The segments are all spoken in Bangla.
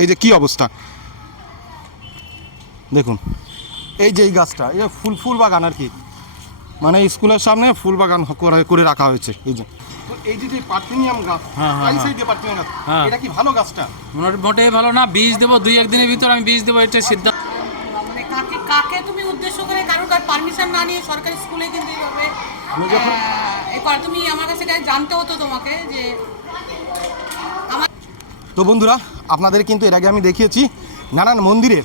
এই যে কি অবস্থা দেখুন, এই যে এই গাছটা, এই ফুল বাগান আর কি, মানে স্কুলের সামনে ফুল বাগান করে রাখা হয়েছে। এই যে এই যে পার্থেনিয়াম গাছ, এই সাইডে পার্থেনিয়াম গাছ, এটা কি ভালো গাছটা? মোটেই ভালো না। বীজ দেবো 2-1 দিনের ভিতর, আমি বীজ দেবো, এটা সিদ্ধান্ত। মানে কাকে তুমি উদ্দেশ্য করে কারোর পারমিশন না নিয়ে সরকারি স্কুলে কিন্তু এইভাবে তুমি আমার কাছে জানতে হতো তোমাকে যে তো বন্ধুরা, আপনাদের কিন্তু এর আগে আমি দেখিয়েছি নানান মন্দিরের।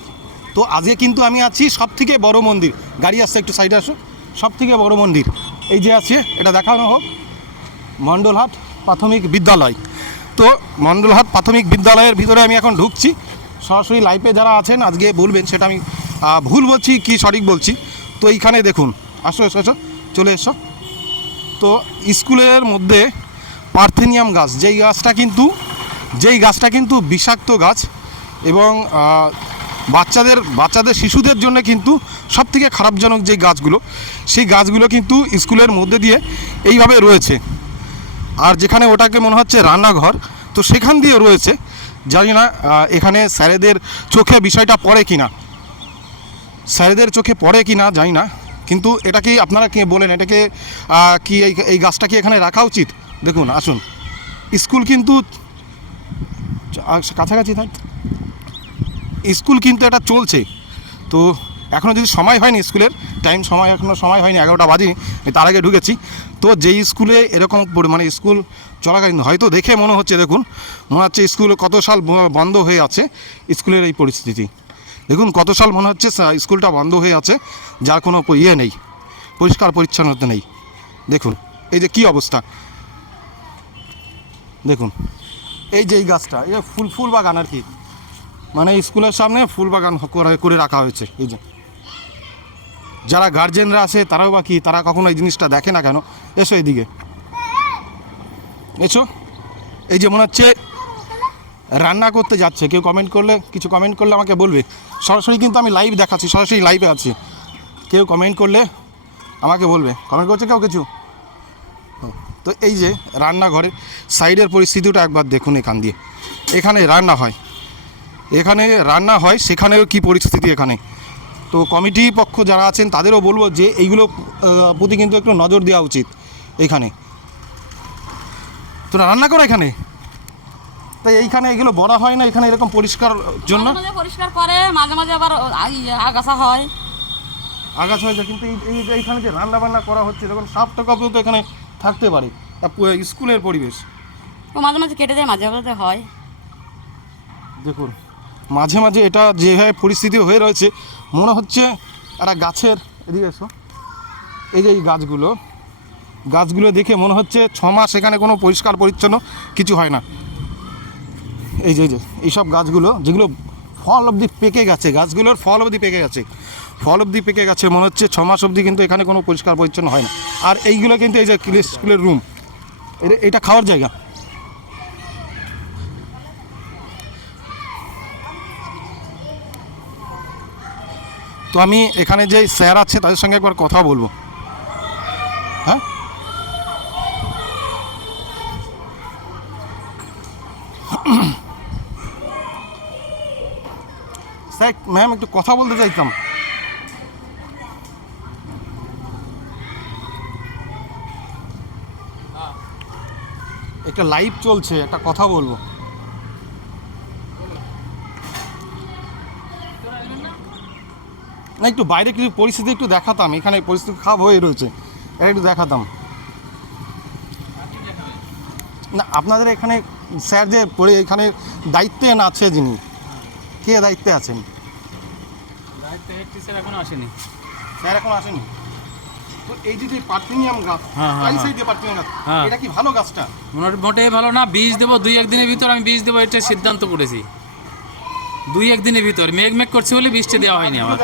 তো আজকে কিন্তু আমি আছি সবথেকে বড় মন্দির, গাড়ি আসছে একটু সাইডে আসো, সবথেকে বড় মন্দির এই যে আছে, এটা দেখানো হোক, মণ্ডলহাট প্রাথমিক বিদ্যালয়। তো মণ্ডলহাট প্রাথমিক বিদ্যালয়ের ভিতরে আমি এখন ঢুকছি। সরাসরি লাইভে যারা আছেন আজকে বলবেন সেটা আমি ভুল বলছি কি সঠিক বলছি। তো এইখানে দেখুন, আসো এসো এসো, চলে এসো। তো স্কুলের মধ্যে পার্থেনিয়াম গাছ, যেই গাছটা কিন্তু বিষাক্ত গাছ, এবং বাচ্চাদের শিশুদের জন্য কিন্তু সবথেকে খারাপজনক যে গাছগুলো, সেই গাছগুলো কিন্তু স্কুলের মধ্যে দিয়ে এইভাবে রয়েছে। আর যেখানে ওটাকে মনে হচ্ছে রান্নাঘর, তো সেখান দিয়ে রয়েছে। জানি না এখানে স্যারেদের চোখে বিষয়টা পড়ে কি না জানি না, কিন্তু এটা কি আপনারা কি বলেন, এটাকে কি এই গাছটা কি এখানে রাখা উচিত? দেখুন, আসুন, স্কুল কিন্তু কাছাকাছি থাক, স্কুল কিন্তু এটা চলছে। তো এখনও যদি সময় হয়নি, স্কুলের এখনও সময় হয়নি, 11টা বাজেনি, তার আগে ঢুকেছি। তো যেই স্কুলে এরকম মানে স্কুল চলাকালীন হয়তো দেখে মনে হচ্ছে, দেখুন, মনে হচ্ছে স্কুল কত সাল বন্ধ হয়ে আছে। স্কুলের এই পরিস্থিতি দেখুন, কত সাল মনে হচ্ছে স্কুলটা বন্ধ হয়ে আছে, যার কোনো নেই, পরিষ্কার পরিচ্ছন্নতা নেই। দেখুন এই যে কি অবস্থা দেখুন, এই যে এই গাছটা, এই ফুল বাগান আর কি, মানে স্কুলের সামনে ফুল বাগান করে রাখা হয়েছে। এই যে যারা গার্জেনরা আছে তারাও বা কি, তারা কখনো এই জিনিসটা দেখে না কেন? এসো এইদিকে এসো। এই যে মনে হচ্ছে রান্না করতে যাচ্ছে, কিছু কমেন্ট করলে আমাকে বলবে। সরাসরি কিন্তু আমি লাইভ দেখাচ্ছি, সরাসরি লাইভে আছি, কেউ কমেন্ট করলে আমাকে বলবে। কমেন্ট করছে কেউ কিছু? তো এই যে রান্নাঘরের সাইডের পরিস্থিতিটা একবার দেখুন, এখানে রান্না হয়, সেখানেও কি পরিস্থিতি এখানে। তো কমিটি পক্ষ যারা আছেন তাদেরও বলবো যে এইগুলো প্রতি কিন্তু একটু নজর দেওয়া উচিত। এখানে তো রান্না করো এখানে, তাই এইখানে এগুলো বড় হয় না, এখানে এরকম পরিষ্কার জন্য পরিষ্কার করে, মাঝে মাঝে আবার আগাছা হয়, যায়। কিন্তু এইখানে যে রান্না বান্না করা হচ্ছে, যখন সাপ টাকাও তো এখানে থাকতে পারে, স্কুলের পরিবেশ মাঝে মাঝে কেটে যায়, মাঝে মাঝে হয়। দেখুন মাঝে মাঝে এটা যেভাবে পরিস্থিতি হয়ে রয়েছে, মনে হচ্ছে একটা গাছের, এদিকে এসো, এই যে এই গাছগুলো দেখে মনে হচ্ছে 6 মাস এখানে কোনো পরিষ্কার পরিচ্ছন্ন কিছু হয় না। এই যে এইসব গাছগুলো যেগুলো ফল অবধি পেকে গেছে, গাছগুলোর ফল অবধি পেকে গেছে, মনে হচ্ছে 6 মাস অবধি কিন্তু এখানে কোনো পরিষ্কার পরিচ্ছন্ন হয় না। আর এইগুলো কিন্তু এই যে স্কুলের রুম, এটা খাওয়ার জায়গা। তো আমি এখানে যে স্যার আছে তাদের সঙ্গে একবার কথা বলবো। হ্যাঁ, স্যার ম্যাম একটু কথা বলতে চাইতাম। একটা লাইভ চলছে, একটা কথা বলবো। না, একটু বাইরে কিছু পরিস্থিতি একটু দেখাতাম, এখানে পরিস্থিতি খারাপ হয়ে রয়েছে, এটা একটু দেখাতাম। না, আপনাদের এখানে স্যার যে এখানে দায়িত্বে আছে, যিনি কে দায়িত্বে আছেন? হেড টিচার এখনো আসেনি। স্যার এখন আসেনি। তো এই যে পার্থেনিয়াম গাছ, এই সাইডে পার্থেনিয়াম গাছ, এটা কি ভালো গাছটা? মোটেই ভালো না। বীজ দেবো 2-1 দিনের ভিতর, আমি বীজ দেবো, এটা সিদ্ধান্ত করেছি। 2-1 দিনের ভিতর মেঘ করছে বলে বৃষ্টি দেওয়া হয়নি আমার।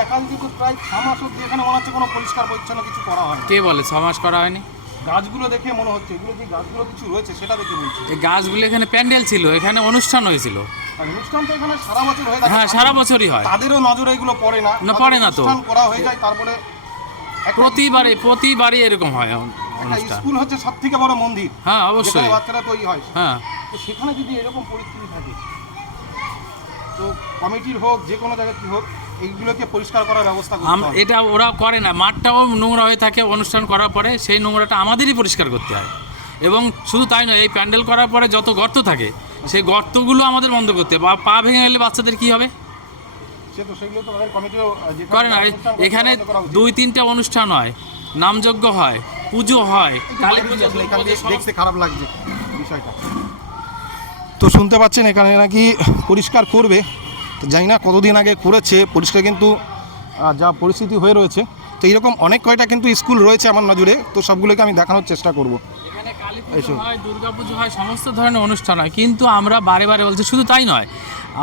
প্রায় 6 মাস অবধি এখানে মনে হচ্ছে কোনো পরিষ্কার পরিচ্ছন্ন কিছু করা হয় না। কে বলে 6 মাস করা হয়নি? গাছগুলো দেখে মনে হচ্ছে, এগুলো যে গাছগুলো কিছু রয়েছে সেটা দেখে বলছি। এই গাছগুলো এখানে প্যান্ডেল ছিল, এখানে অনুষ্ঠান হয়েছিল। অনুষ্ঠান তো এখানে সারা বছর হয়ে থাকে। হ্যাঁ, সারা বছরই হয়। তাদেরও নজরে এগুলো পড়ে না তো। অনুষ্ঠান করা হয়ে যায়, তারপরে প্রতিবারই এরকম হয় অনুষ্ঠান। স্কুল হচ্ছে সবথেকে বড় মন্দির। হ্যাঁ, অবশ্যই। বাচ্চারা তৈরি হয়। হ্যাঁ, তো সেখানে যদি এরকম পরিস্থিতি থাকে, তো তো কমিটির হোক যে কোনো জায়গায় কি হোক এইগুলোকে পরিষ্কার করার ব্যবস্থা করতে হবে। এটা ওরা করে না, মাঠটাও নোংরা হয়ে থাকে অনুষ্ঠান করার পরে, সেই নোংরাটা আমাদেরই পরিষ্কার করতে হয়। এবং শুধু তাই নয়, এই প্যান্ডেল করার পরে যত গর্ত থাকে সেই গর্তগুলো আমাদের বন্ধ করতে হবে। পা ভেঙে গেলে বাচ্চাদের কি হবে? সে তো সেগুলো তো তাদের কমিটিও করে না। এখানে 2-3টা অনুষ্ঠান হয়, নামযজ্ঞ হয়, পুজো হয়, কালী পুজো, এখানে দেখতে খারাপ লাগছে বিষয়টা। তো শুনতে পাচ্ছেন এখানে নাকি পরিষ্কার করবে, তো জানি না কতদিন আগে করেছে পরিষ্কার, কিন্তু যা পরিস্থিতি হয়ে রয়েছে, তো এইরকম অনেক কয়টা কিন্তু স্কুল রয়েছে আমার নজরে, তো সবগুলোকে আমি দেখানোর চেষ্টা করব। এখানে কালী পুজো হয়, দুর্গা পুজো হয়, সমস্ত ধরনের অনুষ্ঠান হয়, কিন্তু আমরা বারে বারে বলছি, শুধু তাই নয়,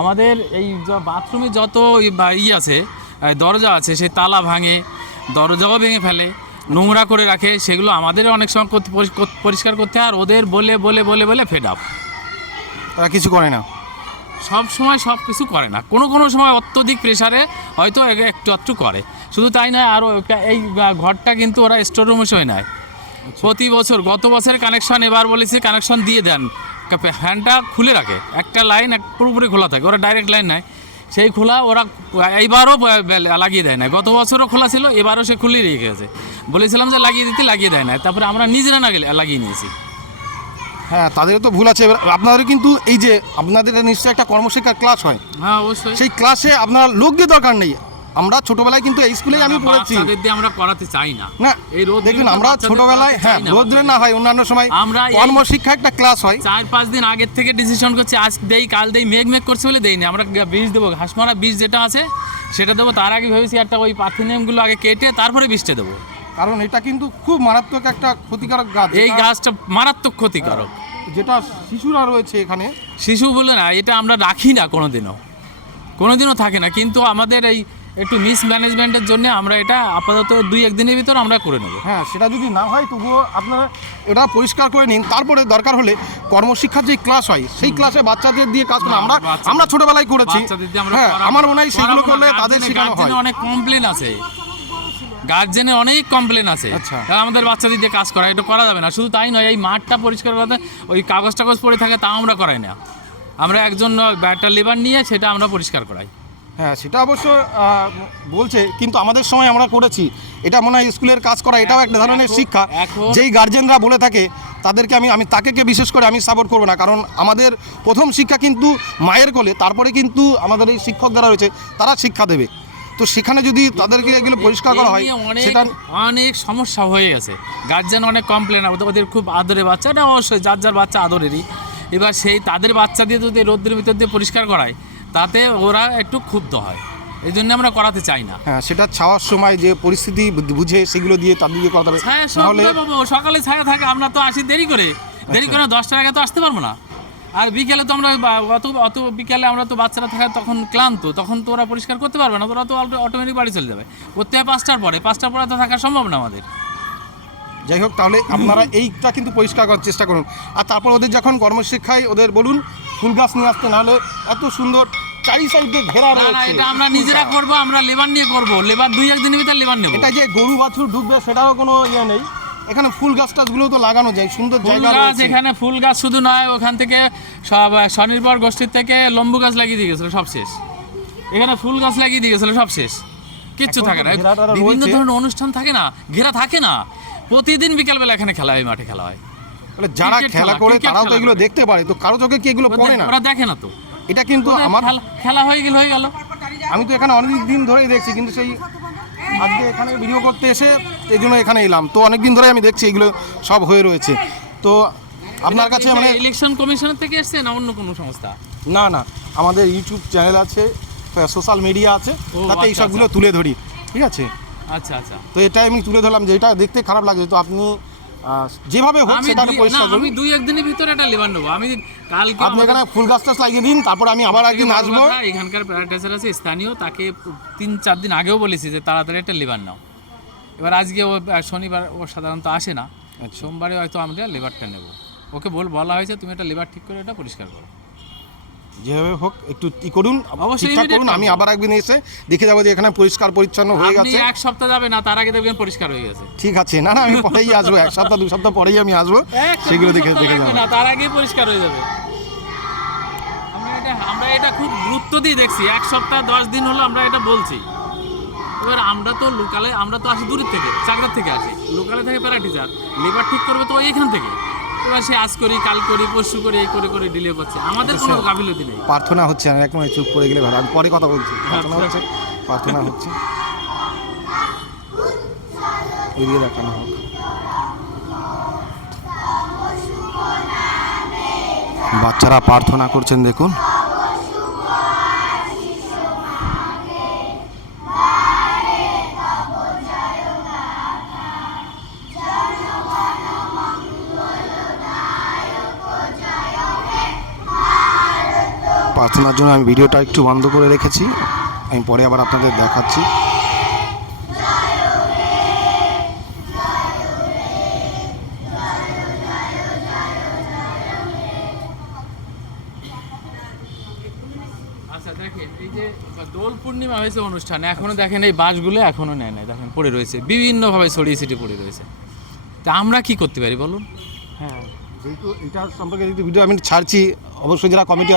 আমাদের এই বাথরুমে যত আছে, দরজা আছে, সেই তালা ভাঙে, দরজাও ভেঙে ফেলে, নোংরা করে রাখে, সেগুলো আমাদের অনেক সময় পরিষ্কার করতে হয়। আর ওদের বলে বলে বলে বলে ফেড আপ, তারা কিছু করে না, সব সময় সব কিছু করে না, কোনো কোনো সময় অত্যধিক প্রেশারে হয়তো একটু একটু করে। শুধু তাই নয়, আরও এই ঘরটা কিন্তু ওরা স্টোর রুম হিসেবে নেয় প্রতি বছর। গত বছরের কানেকশন এবার বলেছি কানেকশন দিয়ে দেন, ফ্যানটা খুলে রাখে, একটা লাইন পুরোপুরি খোলা থাকে, ওরা ডাইরেক্ট লাইন নেয়, সেই খোলা ওরা এইবারও লাগিয়ে দেয় না। গত বছরও খোলা ছিল, এবারও সে খুলেই রেখে গেছে। বলেছিলাম যে লাগিয়ে দিতে, লাগিয়ে দেয় না, তারপরে আমরা নিজেরা না লাগিয়ে নিয়েছি। হ্যাঁ তাদেরও তো ভুল আছে। এবার আপনাদের কিন্তু এই যে আপনাদের নিশ্চয়ই একটা কর্মশিক্ষার ক্লাস হয়, হ্যাঁ অবশ্যই, সেই ক্লাসে আপনার লোক দিয়ে দরকার নেই। আমরা ছোটবেলায় কিন্তু এই স্কুলেই আমি পড়েছি, বাচ্চাদের দিয়ে আমরা করাতে চাই না। না এই রোদ দেখুন, আমরা ছোটবেলায় হ্যাঁ রোদ্রে না হয় অন্যান্য সময় আমরা কর্মশিক্ষা একটা ক্লাস হয়, 4-5 দিন আগের থেকে ডিসিশন করছি, আজ দেই কাল দেই, মেঘ করছে বলে দেইনি। আমরা বীজ দেবো, ঘাস মারা বীজ যেটা আছে সেটা দেবো, তার আগে ভেবেছি একটা ওই পার্থেনিয়ামগুলো আগে কেটে তারপরে বীজটা দেবো, কারণ এটা কিন্তু খুব মারাত্মক একটা ক্ষতিকারক গাছ। এই গাছটা মারাত্মক ক্ষতিকারক। যেটা শিশুরা রয়েছে এখানে, শিশু বলে না, এটা আমরা রাখি না, কোনোদিনও থাকে না, কিন্তু আমাদের এই একটু মিসম্যানেজমেন্টের জন্য আমরা এটা আপাতত 2-1 দিনের ভিতর আমরা করে নেব। হ্যাঁ সেটা যদি না হয় তবুও আপনারা এটা পরিষ্কার করে নিন, তারপরে দরকার হলে কর্মশিক্ষার যে ক্লাস হয় সেই ক্লাসে বাচ্চাদের দিয়ে কাজ করে। আমরা ছোটবেলায় করেছি, হ্যাঁ আমার মনে হয় সেগুলো করলে তাদের শেখানো হয়। অনেক কমপ্লেন আছে, গার্জেনের অনেক কমপ্লেন আছে, আচ্ছা। তারা আমাদের বাচ্চাদের দিয়ে কাজ করায়, এটা করা যাবে না। শুধু তাই নয়, এই মাঠটা পরিষ্কার করতে ওই কাগজ টাগজ পড়ে থাকে, তাও আমরা করাই না। আমরা একজন একটা লেবার নিয়ে সেটা আমরা পরিষ্কার করাই। হ্যাঁ সেটা অবশ্য বলছে, কিন্তু আমাদের সময় আমরা করেছি। এটা মনে হয় স্কুলের কাজ করা, এটাও একটা ধরনের শিক্ষা। যেই গার্জেনরা বলে থাকে তাদেরকে আমি তাকে বিশেষ করে আমি সাপোর্ট করবো না, কারণ আমাদের প্রথম শিক্ষা কিন্তু মায়ের কোলে, তারপরে কিন্তু আমাদের এই শিক্ষক যারা রয়েছে তারা শিক্ষা দেবে। তো সেখানে যদি তাদেরকে এগুলো পরিষ্কার করা হয়, সেটা অনেক সমস্যা হয়ে গেছে। গার্জেন অনেক কমপ্লেন, ওদের খুব আদরের বাচ্চা, এটা অবশ্যই যার যার বাচ্চা আদরেরই। এবার সেই তাদের বাচ্চা দিয়ে যদি রোদ্রের ভিতর দিয়ে পরিষ্কার করায়, তাতে ওরা একটু ক্ষুব্ধ হয়, এই জন্য আমরা করাতে চাই না। হ্যাঁ সেটা ছাওয়ার সময় যে পরিস্থিতি বুঝে সেগুলো দিয়ে তাদেরকে করাতে হবে। তাহলে সকালে ছায়া থাকে, আমরা তো আসি দেরি করে 10টার আগে তো আসতে পারবো না। আর বিকেলে তো আমরা অত বিকেলে আমরা তো বাচ্চারা থাকে তখন ক্লান্ত, তখন তো ওরা পরিষ্কার করতে পারবে না, ওরা তো অটোমেটিক বাড়ি চলে যাবে। করতে হয় 5টার পরে তো থাকা সম্ভব না আমাদের। যাই হোক, তাহলে আপনারা এইটা কিন্তু পরিষ্কার করার চেষ্টা করুন। আর তারপর ওদের যখন কর্মশিক্ষায় ওদের বলুন ফুল গাছ নিয়ে আসতে, নাহলে এত সুন্দর চারি সাইডে ঘেরা রয়েছে। এটা আমরা নিজেরা করবো, আমরা লেবার নিয়ে করবো, লেবার 2-1 দিনের ভিতর লেবার নেব। এটা যে গরু বাছুর ঢুকবে সেটাও কোনো ইয়ে নেই, এখানে ফুল গাছ টাছগুলো তো লাগানো যায়, সুন্দর জায়গা রয়েছে। এখানে ফুল গাছ শুধু নয়, ওখান থেকে সব স্বনির্ভর গোষ্ঠীর থেকে লম্বু গাছ লাগিয়ে দিয়ে গেছিলো, সব শেষ। এখানে ফুল গাছ লাগিয়ে দিয়ে গেছিলো, সব শেষ, কিচ্ছু থাকে না। বিভিন্ন ধরনের অনুষ্ঠান থাকে না, ঘেরা থাকে না, প্রতিদিন বিকালবেলা এখানে খেলা হয়, মাঠে খেলা হয়। যারা খেলা করে তারাও তো এগুলো দেখতে পারে, তো কারো চোখে কি এগুলো পড়ে না? ওরা দেখে না তো। এটা কিন্তু আমার খেলা হয়ে গেল। আমি তো এখানে অনেক দিন ধরেই দেখছি, কিন্তু সেই আজকে এখানে ভিডিও করতে এসে এই জন্য এখানে এলাম, তো অনেক দিন ধরে আমি দেখছি এগুলো সব হয়ে রয়েছে। তো আপনার কাছে মানে ইলেকশন কমিশনের থেকে এসছে না অন্য কোনো সংস্থা? না না, আমাদের ইউটিউব চ্যানেল আছে, সোশ্যাল মিডিয়া আছে, তাতে এই সবগুলো তুলে ধরি, ঠিক আছে? আচ্ছা আচ্ছা, তো এটাই আমি তুলে ধরলাম, যে এটা দেখতে খারাপ লাগে। তো আপনি যেভাবে হোক সেটা পরিষ্কার করুন। আমি 2-1 দিনের ভিতরে এটা লেবার নেবো। আমি কালকে আপনি এখানে ফুল গাছ টাছ লাগিয়ে দিন, তারপর আমি আবার একদিন আসবো। এখানকার প্যারাটাইজার আছে স্থানীয়, তাকে 3-4 দিন আগেও বলেছি যে তাড়াতাড়ি একটা লেবার নাও। এবার আজকে ও শনিবার ও সাধারণত আসে না, সোমবারে হয়তো আমরা লেবারটা নেব। ওকে বলা হয়েছে তুমি একটা লেবার ঠিক করে এটা পরিষ্কার করো। যেভাবে হোক একটু ই করুন, অবশ্যই ঠিকঠাক করুন। আমি আবার একদিন এসে দেখে যাবো যে এখানে পরিষ্কার পরিচ্ছন্ন হয়ে গেছে। আপনি 1 সপ্তাহ যাবে না, তার আগে দেখবেন পরিষ্কার হয়ে গেছে। ঠিক আছে, না না আমি পরেই আসবো, 1 সপ্তাহ 2 সপ্তাহ পরেই আমি আসবো, সেগুলো দেখে যাবো। না, তার আগেই পরিষ্কার হয়ে যাবে। আমরা এটা এটা খুব গুরুত্ব দিয়ে দেখছি, 1 সপ্তাহ 10 দিন হলো আমরা এটা বলছি। এবার আমরা তো লোকালে, আমরা তো আসি দূরের থেকে, চাকদার থেকে আসি, লোকালে থেকে প্যারা টিচার, লেবার ঠিক করবে তো এইখান থেকে। এবার সে আজ করি, কাল করি, পরশু করি, এই করে করে ডিলে করছে, আমাদের কোনো গাফিলতি নেই। প্রার্থনা হচ্ছে না, এখন চুপ করে গেলে ভালো, আমি পরে কথা বলছি। প্রার্থনা হচ্ছে, প্রার্থনা হচ্ছে, এড়িয়ে দেখানো হোক। বাচ্চারা প্রার্থনা করছেন দেখুন। প্রার্থনার জন্য আমি ভিডিওটা একটু বন্ধ করে রেখেছি, আমি পরে আবার আপনাদের দেখাচ্ছি। আচ্ছা দেখেন, এই যে দোল পূর্ণিমা হয়েছে অনুষ্ঠান, এখনো দেখেন এই বাসগুলো এখনো নেয় নাই, দেখেন পড়ে রয়েছে, বিভিন্নভাবে ছড়িয়ে ছিটিয়ে পড়ে রয়েছে। তা আমরা কি করতে পারি বলুন? হ্যাঁ, যেহেতু এটা সম্পর্কে যদি ভিডিও আমি ছাড়ছি, অবশ্যই যারা কমিটি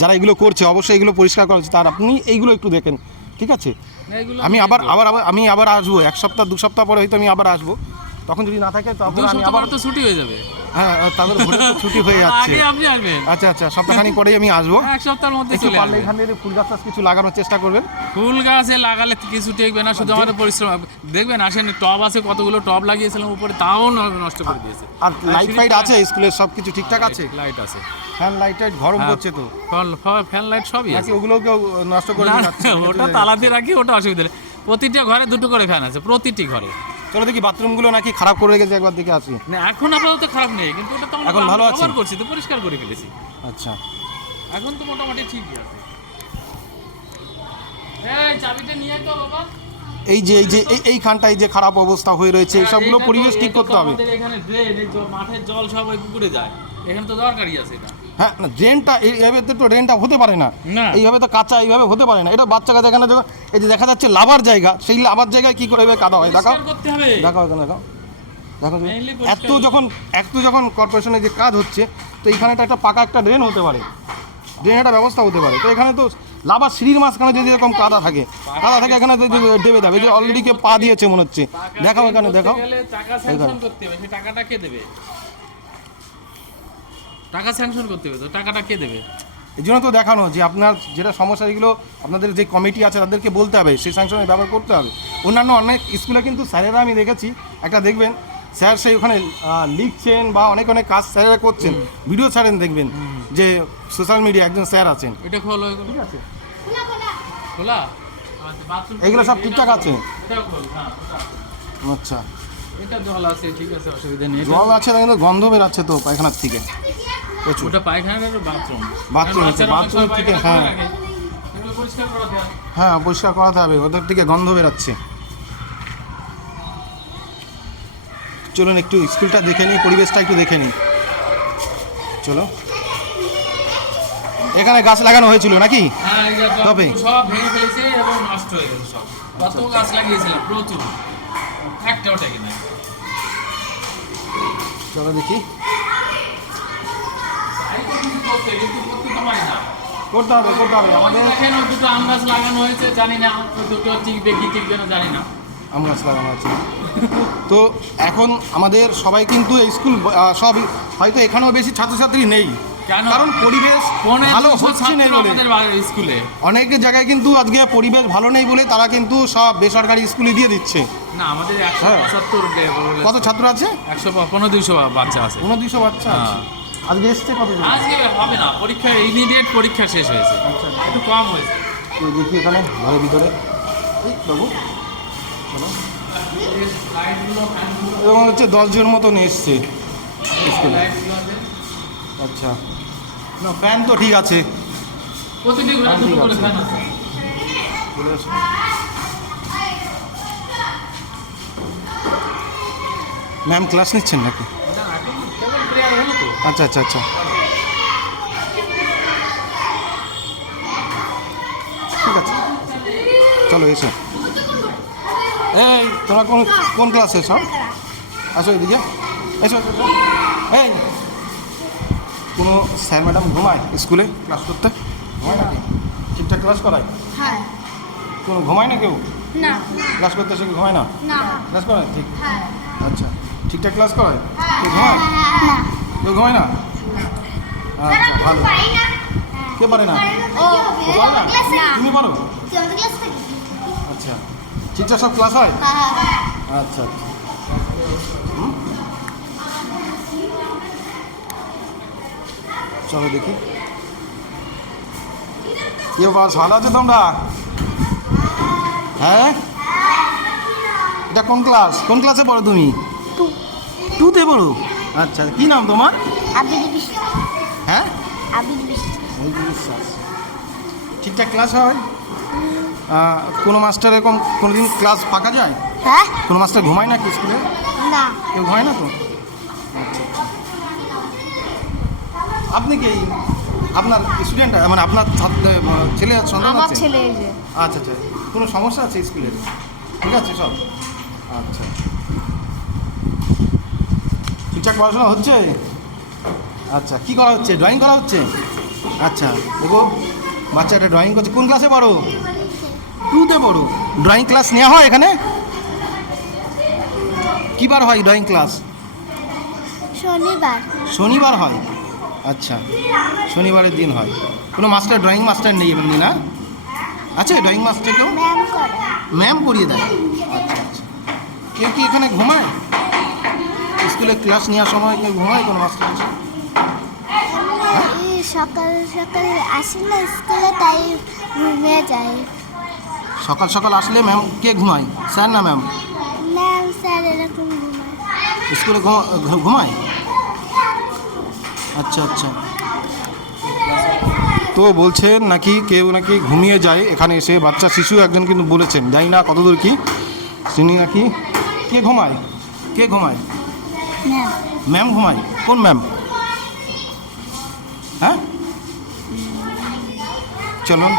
যারা এগুলো করছে অবশ্যই এগুলো পরিষ্কার করা হচ্ছে, তার আপনি এইগুলো একটু দেখেন, ঠিক আছে? না, এগুলো আমি আমি আবার আসবো, 1 সপ্তাহ 2 সপ্তাহ পরে হয়তো আমি আবার আসবো, তখন যদি না থাকে তখন আমি আবার তো ছুটি হয়ে যাবে। হ্যাঁ, তাদের ভোরে তো ছুটি হয়ে যাচ্ছে। আগে আপনি আসবেন, আচ্ছা আচ্ছা, সপ্তাহখানি পরেই আমি আসবো। 1 সপ্তাহের মধ্যে একটু চলে পারলে আসবেন। এখান থেকে ফুল গাছ টাছ কিছু লাগানোর চেষ্টা করবেন। ফুল গাছে লাগালে কিছু টেকবে না, শুধু আমাদের পরিশ্রম। দেখবেন আসেন, টব আছে, কতগুলো টব লাগিয়েছিলাম উপরে, তাও নষ্ট করে দিয়েছে। আর লাইট ফাইট আছে, স্কুলের সব কিছু ঠিকঠাক আছে? লাইট আছে, ফ্যান লাইট টাইট গরম হ্যাঁ। করছে তো ফ্যান লাইট সবই আছে। নাকি ওগুলোকেও নষ্ট করে না, দিচ্ছে? ওটা তালা দিয়ে রাখি, ওটা অসুবিধা নেই। প্রতিটা ঘরে 2টো করে ফ্যান আছে, প্রতিটি ঘরে। চলো দেখি, বাথরুমগুলো নাকি খারাপ করে রেখেছে, একবার দেখে আসি। না, এখন আপাতত খারাপ নেই, কিন্তু ওটা তো আমরা এখন ভালো আছে? ব্যবহার করছি তো, পরিষ্কার করে ফেলেছি, আচ্ছা, এখন তো মোটামুটি ঠিকই আছে। এই চাবিটা নিয়ে তো বাবা। এই যে এইখানটায় যে খারাপ অবস্থা হয়ে রয়েছে, সবগুলো এইটা তো- পরিবেশ ঠিক এটা তো করতে হবে। আমাদের এখানে ড্রেন, এই মাঠের জল সব ওই পুকুরে যায়, এখানে তো দরকারই আছে এটা। হ্যাঁ, না ড্রেনটা এইভাবে তো ড্রেনটা হতে পারে না, না। এইভাবে তো কাঁচা এইভাবে হতে পারে না। এটা বাচ্চা কাচ্চা এখানে যখন এই যে দেখা যাচ্ছে লাভার জায়গা, সেই লাভার জায়গায় কি করে কাদা হয়, দেখাও পরিষ্কার করতে হবে। দেখাও এখানে দেখাও, দেখো যে Mainly পরিষ্কার এত যখন কর্পোরেশনে যে কাজ হচ্ছে, তো এইখানে একটা পাকা একটা ড্রেন হতে পারে, ড্রেনের একটা ব্যবস্থা হতে পারে। তো এখানে তো লাভার সিঁড়ির মাঝখানে যদি এরকম কাদা থাকে এখানে যদি দেবে দেবে, যে অলরেডি কে পা দিয়েছে মনে হচ্ছে, দেখাও এখানে দেখাও। করতে গেলে টাকা স্যাংশন করতে হবে, সেই টাকাটা কে দেবে? টাকা স্যাংশন করতে হবে, তো টাকাটা কে দেবে? এই জন্য তো দেখানো যে আপনার যেটা সমস্যা, এগুলো আপনাদের যে কমিটি আছে তাদেরকে বলতে হবে, সেই স্যাংশনের ব্যবহার করতে হবে। অন্যান্য অনেক স্কুলে কিন্তু স্যারেরা আমি দেখেছি, একটা দেখবেন স্যার সেই ওখানে লিখছেন বা অনেক কাজ স্যারেরা করছেন, ভিডিও ছাড়েন, দেখবেন যে সোশ্যাল মিডিয়া একজন স্যার আছেন। এটা খোলো, ঠিক আছে, খোলা। আচ্ছা, বাথরুম এইগুলো সব ঠিকঠাক আছে? এটাও খোল, হ্যাঁ, ওটা। আচ্ছা, এটা জল আছে, ঠিক আছে, অসুবিধা নেই। জল আছে না, কিন্তু গন্ধ বেরাচ্ছে তো পায়খানার থেকে প্রচুর। ওটা পায়খানার বাথরুম, বাথরুম আছে, বাচ্চারা অনেক বাথরুম সময় থেকে, পায়খানা হ্যাঁ। করে রাখে। এগুলো পরিষ্কার করাতে হবে। হ্যাঁ, পরিষ্কার করাতে হবে, ওদের থেকে গন্ধ বেরাচ্ছে। চলুন একটু স্কুলটা দেখে নিই, পরিবেশটা একটু দেখে নিই, চলো। এখানে গাছ লাগানো হয়েছিল নাকি? হ্যাঁ, এই যে তবে? সব ভেঙে ফেলেছে এবং নষ্ট হয়ে গেছে সব। কত গাছ লাগিয়েছিলাম, প্রচুর, একটাও টেকে নাই। চলো দেখি, তাই তো কিছু করতে, কিন্তু করতে তো পারি না। করতে হবে আমাদের। দেখেন, ওই 2টো আম গাছ লাগানো হয়েছে, জানি না ওই 2টো টিকবে কি টিকবে না, জানি না। আম গাছ লাগানো আছে। তো এখন আমাদের সবাই কিন্তু এই স্কুল সব হয়তো এখানেও বেশি ছাত্রছাত্রী নেই, কেন? কারণ পরিবেশ ভালো হচ্ছে না বলে। আমাদের স্কুলে অনেক জায়গায় কিন্তু আজকে পরিবেশ ভালো নেই বলে তারা কিন্তু সব বেসরকারি স্কুলে দিয়ে দিচ্ছে। না, আমাদের হ্যাঁ। 175 কত ছাত্র আছে? 150-200 বাচ্চা আছে। 200 বাচ্চা আছে। হ্যাঁ। আজকে এসছে কত? আজকে হবে না, পরীক্ষা ইমিডিয়েট পরীক্ষা শেষ হয়েছে, একটু কম হয়েছে। দেখি এখানে ঘরের ভিতরে, এই বাবু চলো, লাইটগুলো, ফ্যানগুলো, এবং হচ্ছে 10 জন মতন এসছে স্কুলে। লাইটগুলো আছে। আচ্ছা, না ফ্যান তো ঠিক আছে, প্রতিটি ঘরে 2টো করে ফ্যান আছে। চলে এসো। ম্যাম ক্লাস নিচ্ছেন নাকি? না, এখন কেবল প্রেয়ার হলো তো। আচ্ছা আচ্ছা আচ্ছা, ঠিক আছে, চলো এসো। এই তোমরা কোন ক্লাসে এসো? আসো এদিকে, এসো এসো, এসো। এই কোনো স্যার ম্যাডাম ঘুমায় স্কুলে ক্লাস করতে? ঘুমায় নাকি? ঠিকঠাক ক্লাস করায়? হ্যাঁ। কোনো ঘুমায় না কেউ? না। ক্লাস করতে এসে ঘুমায় না? না। ক্লাস করায় ঠিক? হ্যাঁ। আচ্ছা, ঠিকঠাক ক্লাস করায়? কেউ ঘুমায়? না। কেউ ঘুমায় না? আচ্ছা, ভালো। কে পারে না? ও ও পারে না? না। তুমি পারো? ক্লাস থেকে। আচ্ছা, ঠিকঠাক সব ক্লাস হয়? হ্যাঁ। আচ্ছা আচ্ছা। হুম? চলো দেখি। কে বাস ভালো আছে তোমরা? হ্যাঁ, এটা কোন ক্লাস? কোন ক্লাসে পড়ো তুমি? টুতে পড়ো? আচ্ছা, কি নাম তোমার? আবির বিশ্বাস। হ্যাঁ, আবির বিশ্বাস। অভিজিৎ বিশ্বাস। ঠিকঠাক ক্লাস হয়? কোনো মাস্টার এরকম কোনোদিন ক্লাস ফাঁকা যায়? হ্যাঁ? কোনো মাস্টার ঘুমায় না কি স্কুলে? না। কেউ ঘুমায় না তো? আচ্ছা আচ্ছা। আপনি কি আপনার স্টুডেন্ট, মানে আপনার ছেলে সন্তান আমার আছে? ছেলে এই যে। আচ্ছা আচ্ছা, কোনো সমস্যা আছে স্কুলের? ঠিক আছে সব? আচ্ছা, ঠিকঠাক পড়াশোনা হচ্ছে? আচ্ছা, কি করা হচ্ছে? ড্রয়িং করা হচ্ছে? আচ্ছা, দেখো বাচ্চাটা ড্রয়িং করছে। কোন ক্লাসে পড়ো? টুতে পড়ো। ড্রয়িং ক্লাস নেওয়া হয় এখানে? কী বার হয় ড্রয়িং ক্লাস? শনিবার। শনিবার হয়? আচ্ছা, শনিবারের দিন হয়। কোনো মাস্টার, ড্রয়িং মাস্টার নেই এমনি না? আছে ড্রয়িং মাস্টার কেউ? ম্যাম করে। ম্যাম করিয়ে দেয়? আচ্ছা আচ্ছা। কেউ কি এখানে ঘুমায়? স্কুলে ক্লাস নেওয়ার সময় কেউ ঘুমায় কোনো মাস্টার আছে? এই সকাল সকাল আসলে স্কুলে তাই ঘুমিয়ে যায়। সকাল সকাল আসলে ম্যাম কে ঘুমায়? স্যার না ম্যাম? ম্যাম স্যার এরকম ঘুমায়। স্কুলে ঘুমায়? আচ্ছা আচ্ছা। তো বলছেন নাকি কেউ নাকি ঘুমিয়ে যায় এখানে এসে, বাচ্চা শিশু একজন কিন্তু বলেছেন, জানি না কতদূর কি, তিনি নাকি। কে ঘুমায়? কে ঘুমায়? ম্যাম। ম্যাম ঘুমায়? কোন ম্যাম? হ্যাঁ, চলুন।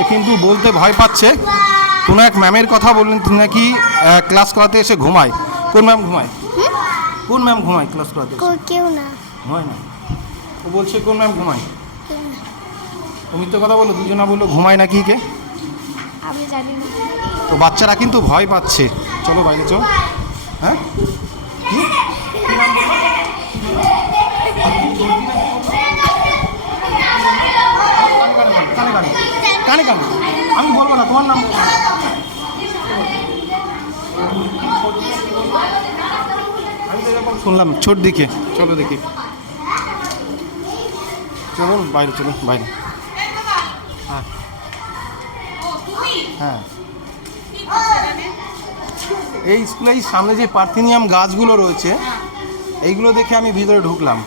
এ কিন্তু বলতে ভয় পাচ্ছে। কোনো এক ম্যামের কথা বললেন, তিনি নাকি ক্লাস করাতে এসে ঘুমায়। কোন ম্যাম ঘুমায়? কোন ম্যাম ঘুমায় ক্লাস করাতে এসে? কেউ না। ঘুমায় না? ও বলছে কোন ম্যাম ঘুমায়? তুমি তো কথা বললো, দুজনা বললো ঘুমায় নাকি কে? আমি জানি না। তো বাচ্চারা কিন্তু ভয় পাচ্ছে। চলো বাইরে চল। হ্যাঁ, কি? কি নাম বললো? কানে কানে কানে কানে, আমি বলবো না, তোমার নাম বলবো। আমি তো এরকম শুনলাম ছোট দিকে। চলো দেখি, চলুন বাইরে, চলুন বাইরে। হ্যাঁ হ্যাঁ, এই স্কুলের সামনে যে পার্থেনিয়াম গাছগুলো রয়েছে, এইগুলো দেখে আমি ভিতরে ঢুকলাম।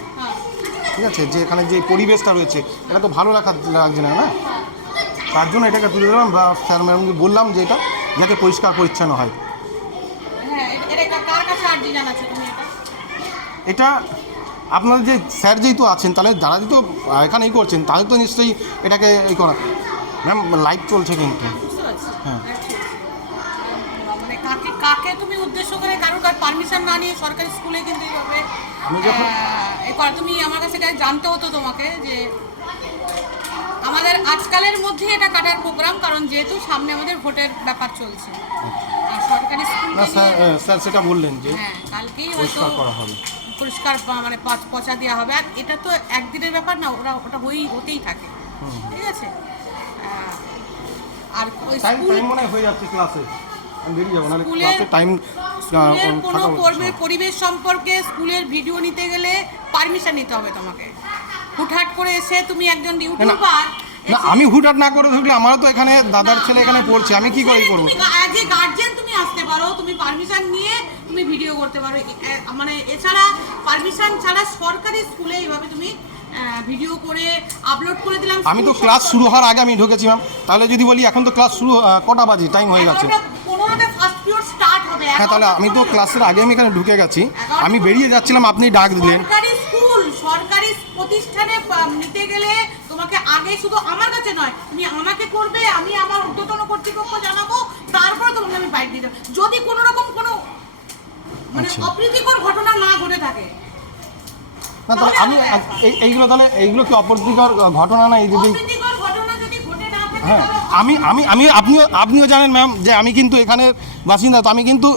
ঠিক আছে, যে এখানে যে পরিবেশটা রয়েছে এটা তো ভালো লাগছে না, না? তার জন্য এটাকে তুলে দিলাম, বা স্যার ম্যাডামকে বললাম যে এটা যাতে পরিষ্কার পরিচ্ছন্ন হয়। এটা আপনাদের যে স্যার যেহেতু আছেন, তাহলে যারা যেহেতু এখানে এই করছেন, তাহলে তো নিশ্চয়ই এটাকে এই করা। ম্যাম লাইভ চলছে কিন্তু। হ্যাঁ, মানে কাকে তুমি উদ্দেশ্য করে কারোর পারমিশন না নিয়ে সরকারি স্কুলে কিন্তু এইভাবে আমি যখন তুমি আমার কাছে জানতে হতো তোমাকে যে আমাদের আজকালের মধ্যে এটা কাটার প্রোগ্রাম, কারণ যেহেতু সামনে আমাদের ভোটের ব্যাপার চলছে আর সরকারি স্কুল না স্যার সেটা বললেন যে হ্যাঁ কালকেই হয়তো পরিষ্কার করা হবে, পরিষ্কার মানে পচা দেওয়া হবে। আর এটা তো একদিনের ব্যাপার না, ওটা হতেই থাকে। ঠিক আছে, আর ওই টাইম মনে হয়ে যাচ্ছে ক্লাসে, আমি বেরিয়ে যাবো, নাহলে ক্লাসে টাইম কোনো কর্মের পরিবেশ সম্পর্কে স্কুলের ভিডিও নিতে গেলে পারমিশন নিতে হবে তোমাকে। হুটহাট করে এসে তুমি একজন ইউটিউবার, না আমি হুটহাট না করে ঢুকলে, আমারও তো এখানে দাদার ছেলে এখানে পড়ছে, আমি কি করে করবো? অ্যাজ এ গার্জিয়ান তুমি আসতে পারো, তুমি পারমিশন নিয়ে তুমি ভিডিও করতে পারো। মানে এছাড়া পারমিশন ছাড়া সরকারি স্কুলে এইভাবে তুমি ভিডিও করে আপলোড করে দিলাম। আমি তো ক্লাস শুরু হওয়ার আগে আমি ঢুকেছি ম্যাম, তাহলে যদি বলি এখন তো ক্লাস শুরু কটা বাজে, টাইম হয়ে গেছে। 15টা ফার্স্ট পিরিয়ড স্টার্ট হবে। হ্যাঁ, তাহলে আমি তো ক্লাসের আগে আমি এখানে ঢুকে গেছি, আমি বেরিয়ে যাচ্ছিলাম, আপনি ডাক দিলেন। সরকারি স্কুল, সরকারি প্রতিষ্ঠানে নিতে গেলে তোমাকে আগে শুধু আমার কাছে নয়, তুমি আমাকে করবে, আমি আমার ঊর্ধ্বতন কর্তৃপক্ষ জানাবো, তারপরে তোমাকে আমি বাইক দিয়ে দেবো, যদি কোনো রকম কোনো মানে অপ্রীতিকর ঘটনা না ঘটে থাকে। না তাহলে আমি এইগুলো, তাহলে এইগুলো কি অপ্রীতিকর ঘটনা না? এই যদি অপ্রীতিকর ঘটনা যদি ঘটে না থাকে হ্যাঁ আমি আমি আমি আপনিও জানেন ম্যাম যে আমি কিন্তু এখানের বাসিন্দা, তো আমি কিন্তু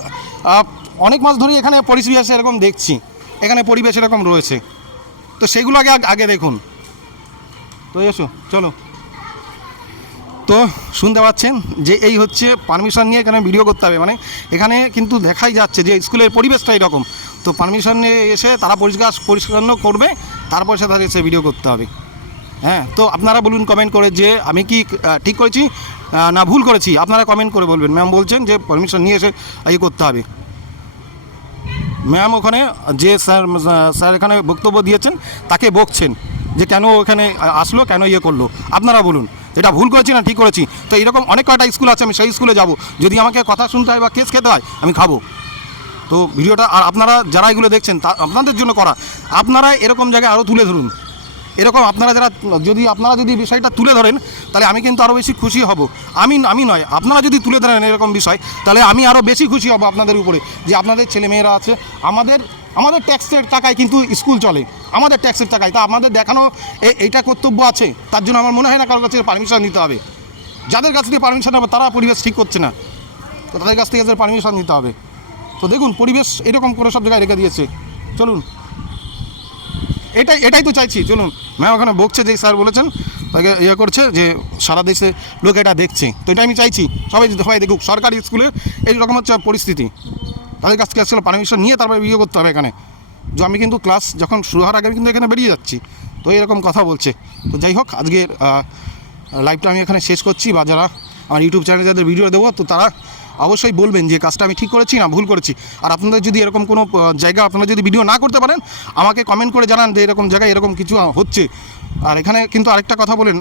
অনেক মাস ধরে এখানে পরিবেশ এরকম দেখছি, এখানে পরিবেশ এরকম রয়েছে, তো সেগুলো আগে দেখুন। তো এসো চলো। তো শুনতে পাচ্ছেন যে এই হচ্ছে পারমিশন নিয়ে এখানে ভিডিও করতে হবে, মানে এখানে কিন্তু দেখাই যাচ্ছে যে স্কুলের পরিবেশটা এরকম, তো পারমিশন নিয়ে এসে তারা পরিষ্কার করবে, তারপর সে তাদের এসে ভিডিও করতে হবে। হ্যাঁ, তো আপনারা বলুন কমেন্ট করে যে আমি কি ঠিক করেছি না ভুল করেছি, আপনারা কমেন্ট করে বলবেন। ম্যাম বলছেন যে পারমিশন নিয়ে এসে ইয়ে করতে হবে। ম্যাম ওখানে যে স্যার এখানে বক্তব্য দিয়েছেন তাকে বকছেন যে কেন ওখানে আসলো, কেন ইয়ে করলো। আপনারা বলুন এটা ভুল করেছি না ঠিক করেছি। তো এরকম অনেক কয়টা স্কুল আছে, আমি সেই স্কুলে যাব, যদি আমাকে কথা শুনতে হয় বা কেস খেতে হয় আমি খাবো। তো ভিডিওটা আর আপনারা যারা এগুলো দেখছেন তা আপনাদের জন্য করা, আপনারা এরকম জায়গায় আরও তুলে ধরুন। এরকম আপনারা যদি বিষয়টা তুলে ধরেন তাহলে আমি কিন্তু আরও বেশি খুশি হব। আমি নয়, আপনারা যদি তুলে ধরেন এরকম বিষয় তাহলে আমি আরও বেশি খুশি হব আপনাদের উপরে, যে আপনাদের ছেলেমেয়েরা আছে, আমাদের ট্যাক্সের টাকায় কিন্তু স্কুল চলে, আমাদের ট্যাক্সের টাকায়। তা আমাদের দেখানো এইটা কর্তব্য আছে, তার জন্য আমার মনে হয় না কারোর কাছে পারমিশন নিতে হবে। যাদের কাছ থেকে পারমিশন হবে তারা পরিবেশ ঠিক করছে না, তো তাদের কাছ থেকে পারমিশন নিতে হবে। তো দেখুন পরিবেশ এরকম করে সব জায়গায় রেখে দিয়েছে। চলুন, এটাই তো চাইছি। চলুন, ম্যাম ওখানে বকছে যে স্যার বলেছেন তাকে ইয়ে করছে যে সারা দেশে লোক এটা দেখছে, তো এটা আমি চাইছি সবাই দেখুক। সরকারি স্কুলের এইরকম হচ্ছে পরিস্থিতি, তাদের কাছ থেকে আসলে পারমিশন নিয়ে তারপরে ইয়ে করতে হবে এখানে। যে আমি কিন্তু ক্লাস যখন শুরু হওয়ার আগে আমি কিন্তু এখানে বেরিয়ে যাচ্ছি, তো এরকম কথা বলছে। তো যাই হোক, আজকের লাইভটা আমি এখানে শেষ করছি। বা যারা আমার ইউটিউব চ্যানেলে যাদের ভিডিও দেবো, তো তারা অবশ্যই বলবেন যে কাজটা আমি ঠিক করেছি না ভুল করেছি। আর আপনাদের যদি এরকম কোনো জায়গা আপনারা যদি ভিডিও না করতে পারেন আমাকে কমেন্ট করে জানান যে এরকম জায়গায় এরকম কিছু হচ্ছে। আর এখানে কিন্তু আরেকটা কথা বলেন,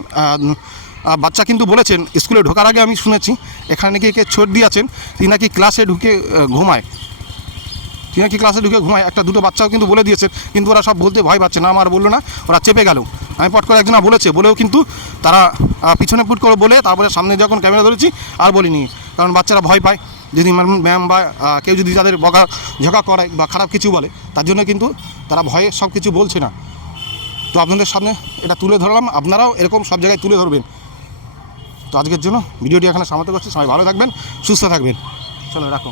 বাচ্চা কিন্তু বলেছেন স্কুলে ঢোকার আগে আমি শুনেছি এখানে নাকি কে ছোট দিয়েছেন, তিনি নাকি ক্লাসে ঢুকে ঘুমায়, একটা দুটো বাচ্চাও কিন্তু বলে দিয়েছে, কিন্তু ওরা সব বলতে ভয় পাচ্ছে না। আমার বললো না, ওরা চেপে গেল। আমি পট করে একজনা বলেও কিন্তু তারা পিছনে পুট করে বলে তারপরে সামনে যখন ক্যামেরা ধরেছি আর বলিনি, কারণ বাচ্চারা ভয় পায় যদি ম্যাম বা কেউ যদি তাদের ঝগড়া করে বা খারাপ কিছু বলে, তার জন্য কিন্তু তারা ভয়ে সব কিছু বলছে না। তো আপনাদের সামনে এটা তুলে ধরলাম, আপনারাও এরকম সব জায়গায় তুলে ধরবেন। তো আজকের জন্য ভিডিওটি এখানে সমাপ্ত করছি। সবাই ভালো থাকবেন, সুস্থ থাকবেন। চলো রাখো।